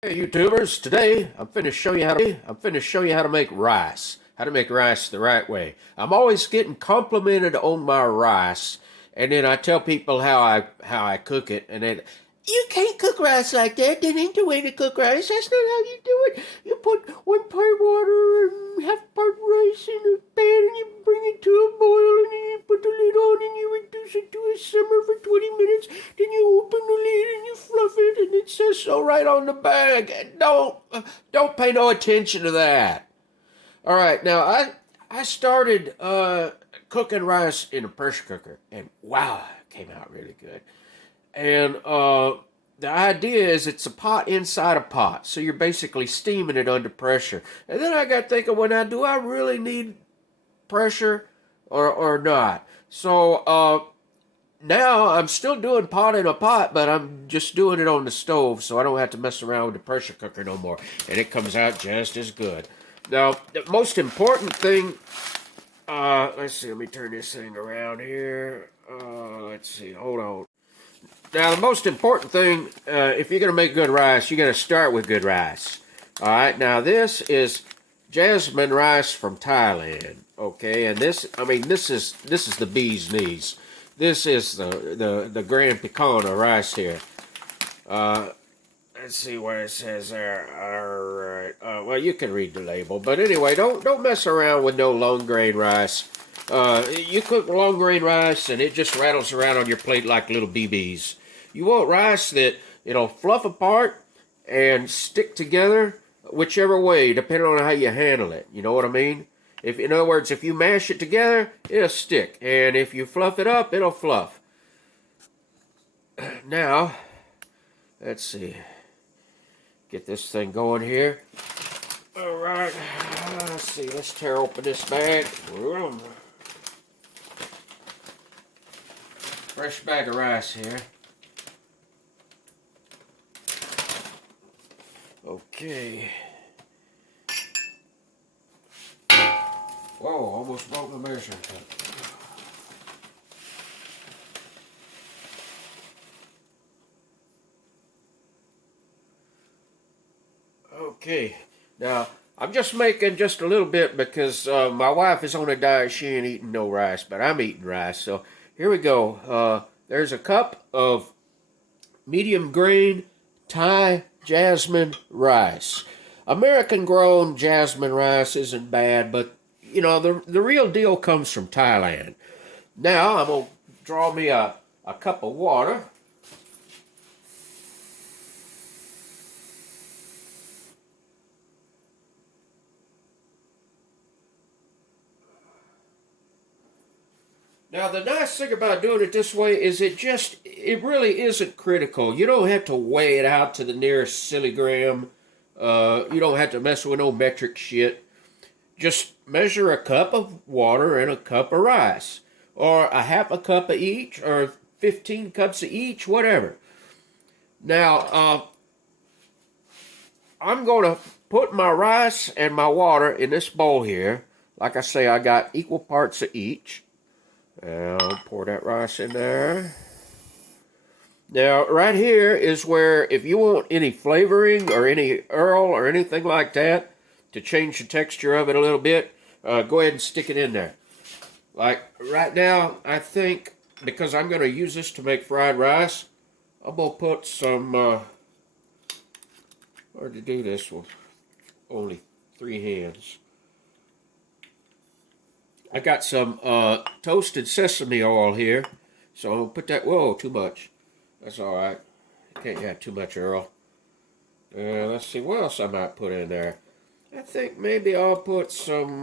Hey YouTubers, today I'm finna show you how to make rice. How to make rice the right way. I'm always getting complimented on my rice, and then I tell people how I cook it, and then you can't cook rice like that. That ain't the way to cook rice. That's not how you do it. You put 1 part water and half part rice in a pan, and you bring it to a boil, and then you put the lid on, and you reduce it to a simmer for 20 minutes. Then you open the lid and you fluff it, and it says so right on the bag. Don't pay no attention to that. All right, now I started cooking rice in a pressure cooker, and wow, it came out really good. And the idea is it's a pot inside a pot, so you're basically steaming it under pressure. And then I got thinking, well, now do I really need pressure or not? So now I'm still doing pot in a pot, but I'm just doing it on the stove, so I don't have to mess around with the pressure cooker no more, and it comes out just as good. Now, the most important thing, let's see, let me turn this thing around here. Let's see, hold on. Now, the most important thing, if you're going to make good rice, you got to start with good rice. All right, now this is jasmine rice from Thailand. Okay, and this is the bee's knees. This is the Grand Picana rice here. Let's see what it says there. All right. Well, you can read the label, but anyway, don't mess around with no long grain rice. You cook long grain rice, and it just rattles around on your plate like little BBs. You want rice that it'll fluff apart and stick together, whichever way, depending on how you handle it. You know what I mean? In other words, if you mash it together, it'll stick, and if you fluff it up, it'll fluff. Now, let's see. Get this thing going here. All right. Let's see. Let's tear open this bag. Fresh bag of rice here. Okay. Whoa, almost broke my measuring cup. Okay, now I'm just making just a little bit because my wife is on a diet. She ain't eating no rice, but I'm eating rice. So here we go. There's a cup of medium grain Thai jasmine rice. American grown jasmine rice isn't bad, but you know the real deal comes from Thailand. Now I'm gonna draw me a cup of water. Now, the nice thing about doing it this way is it really isn't critical. You don't have to weigh it out to the nearest milligram. You don't have to mess with no metric shit. Just measure a cup of water and a cup of rice. Or a half a cup of each, or 15 cups of each, whatever. Now, I'm going to put my rice and my water in this bowl here. Like I say, I got equal parts of each. I'll pour that rice in there. Now, right here is where, if you want any flavoring or any Earl or anything like that to change the texture of it a little bit, go ahead and stick it in there. Like right now, I think, because I'm going to use this to make fried rice, I'm going to put some, hard to do this with only 3 hands. I got some toasted sesame oil here, so I'll put that. Whoa, too much. That's all right. Can't have too much, Earl. Let's see what else I might put in there. I think maybe I'll put some.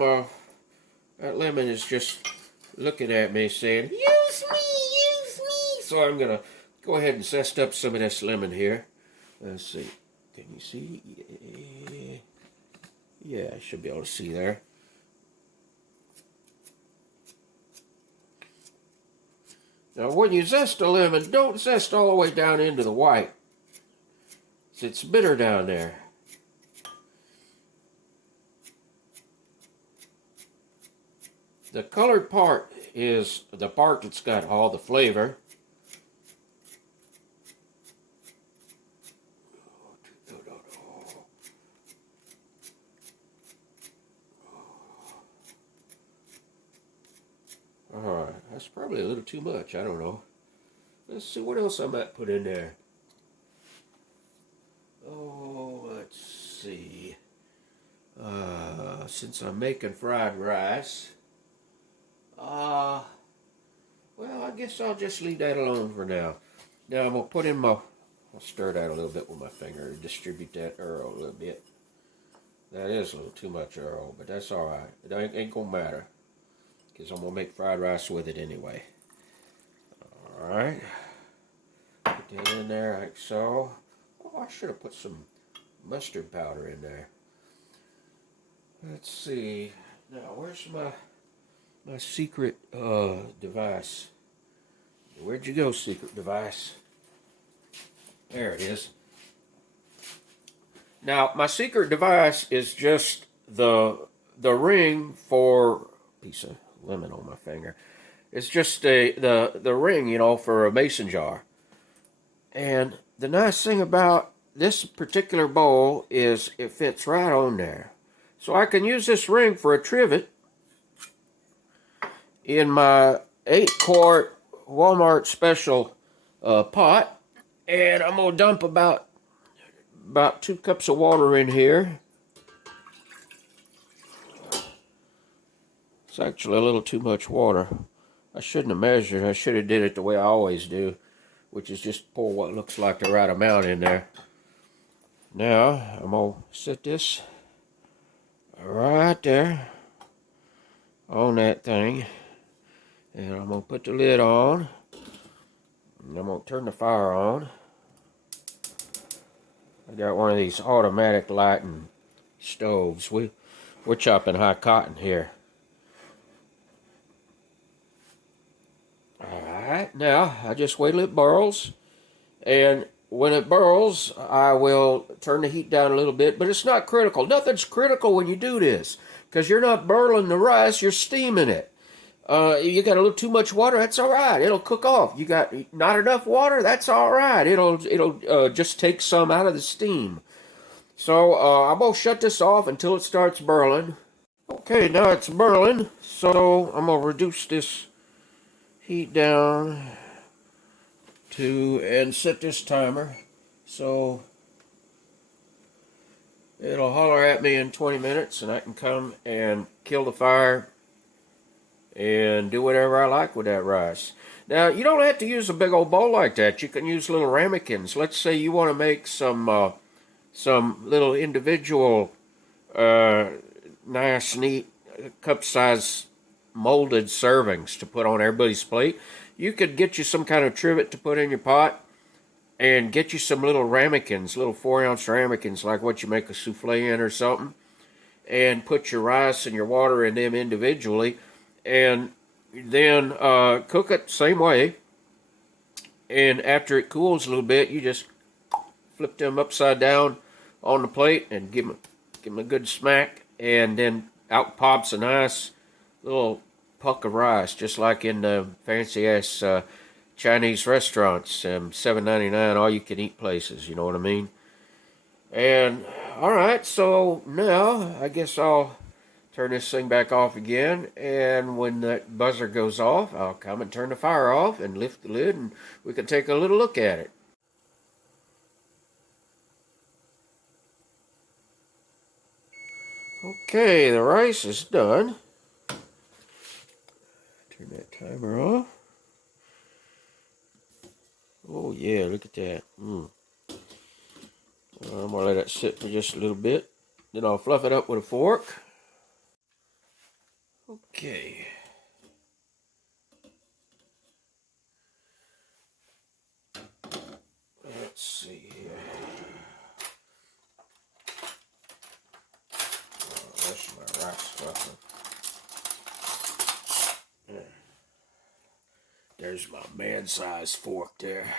That lemon is just looking at me, saying, "Use me, use me." So I'm gonna go ahead and zest up some of this lemon here. Let's see. Can you see? Yeah, I should be able to see there. Now, when you zest a lemon, don't zest all the way down into the white. It's bitter down there. The colored part is the part that's got all the flavor. That's probably a little too much. I don't know. Let's see what else I might put in there. Oh, let's see. Since I'm making fried rice, well, I guess I'll just leave that alone for now. Now I'm gonna put in my. I'll stir that a little bit with my finger and distribute that Earl a little bit. That is a little too much Earl, but that's all right. It ain't gonna matter because I'm gonna make fried rice with it anyway. All right. Put that in there like so. Oh, I should have put some mustard powder in there. Let's see. Now, where's my secret device? Where'd you go, secret device? There it is. Now, my secret device is just the ring for piece of lemon on my finger. It's just the ring, you know, for a mason jar. And the nice thing about this particular bowl is it fits right on there. So I can use this ring for a trivet in my 8-quart Walmart special pot. And I'm going to dump about 2 cups of water in here. It's actually a little too much water. I shouldn't have measured. I should have did it the way I always do, which is just pour what looks like the right amount in there. Now, I'm going to set this right there on that thing. And I'm going to put the lid on. And I'm going to turn the fire on. I got one of these automatic lighting stoves. We're chopping high cotton here. Alright, now I just wait till it burls. And when it burls, I will turn the heat down a little bit, but it's not critical. Nothing's critical when you do this, because you're not boiling the rice, you're steaming it. You got a little too much water, that's all right. It'll cook off. You got not enough water, that's all right. It'll just take some out of the steam. So I'm gonna shut this off until it starts boiling. Okay, now it's boiling, so I'm gonna reduce this heat down to and set this timer so it'll holler at me in 20 minutes, and I can come and kill the fire and do whatever I like with that rice. Now, you don't have to use a big old bowl like that. You can use little ramekins. Let's say you want to make some little individual, nice, neat, cup-size molded servings to put on everybody's plate. You could get you some kind of trivet to put in your pot and get you some little ramekins, little 4-ounce ramekins, like what you make a souffle in or something, and put your rice and your water in them individually. And then cook it the same way. And after it cools a little bit, you just flip them upside down on the plate and give them a good smack. And then out pops a nice little puck of rice, just like in the fancy-ass Chinese restaurants, $7.99 all-you-can-eat places, you know what I mean? And, all right, so now I guess I'll turn this thing back off again, and when that buzzer goes off, I'll come and turn the fire off and lift the lid, and we can take a little look at it. Okay, the rice is done. Turn that timer off. Oh yeah, look at that. I'm gonna let it sit for just a little bit. Then I'll fluff it up with a fork. Okay. Let's see here. Oh, that's my rice fluffer. There's my man-sized fork there.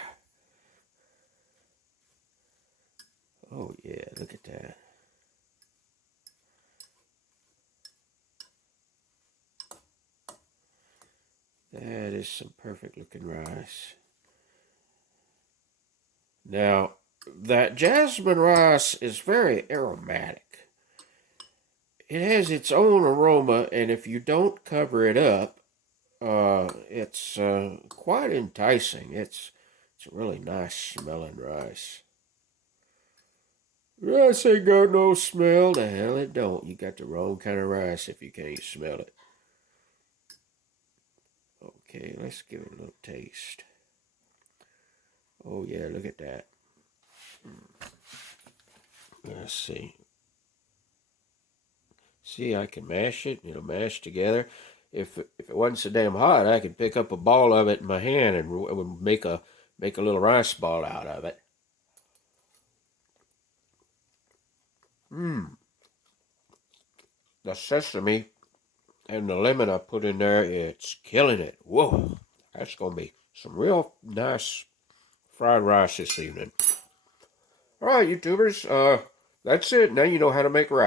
Oh yeah, look at that. That is some perfect looking rice. Now, that jasmine rice is very aromatic. It has its own aroma, and if you don't cover it up, It's quite enticing. It's a really nice smelling rice. Rice ain't got no smell. The hell it don't. You got the wrong kind of rice if you can't smell it. Okay, let's give it a little taste. Oh yeah, look at that. Let's see. See, I can mash it. It'll mash together. If it wasn't so damn hot, I could pick up a ball of it in my hand and would make a little rice ball out of it. Mmm. The sesame and the lemon I put in there, it's killing it. Whoa, that's gonna be some real nice fried rice this evening. All right, YouTubers, that's it. Now you know how to make rice.